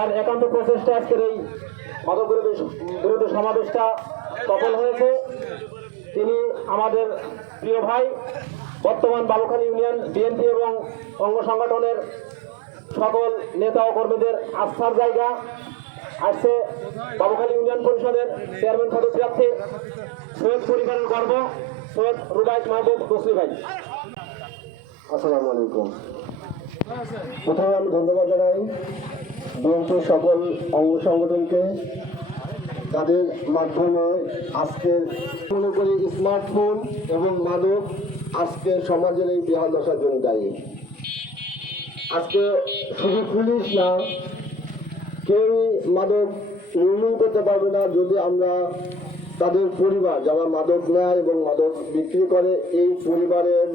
যার একান্ত প্রচেষ্টা আজকের এই মাদক বিরোধী সমাবেশটা সফল হয়েছে। তিনি আমাদের প্রিয় ভাই, বর্তমান বালুখালী ইউনিয়ন বিএনপি এবং অঙ্গ সংগঠনের সকল নেতা ও কর্মীদের আস্থার জায়গা। আসছে বালুখালী ইউনিয়ন পরিষদের চেয়ারম্যান পদপ্রার্থী সৈয়দ পরিবারের গর্ব সৈয়দ রুবাইত মাহবুব তসলি ভাই। আসসালামু আলাইকুম। প্রথমে আমি ধন্যবাদ জানাই বিএনপির সকল অঙ্গ সংগঠনকে, তাদের মাধ্যমে আজকে মনে করি স্মার্টফোন এবং মাদক আজকে সমাজের এই বেহাল দশার জন্য দায়ী। আজকে শুধু পুলিশ না, কেউই মাদক নির্মূল করতে পারবে না যদি আমরা তাদের পরিবার যারা মাদক নেয় এবং মাদক বিক্রি করে এই পরিবারের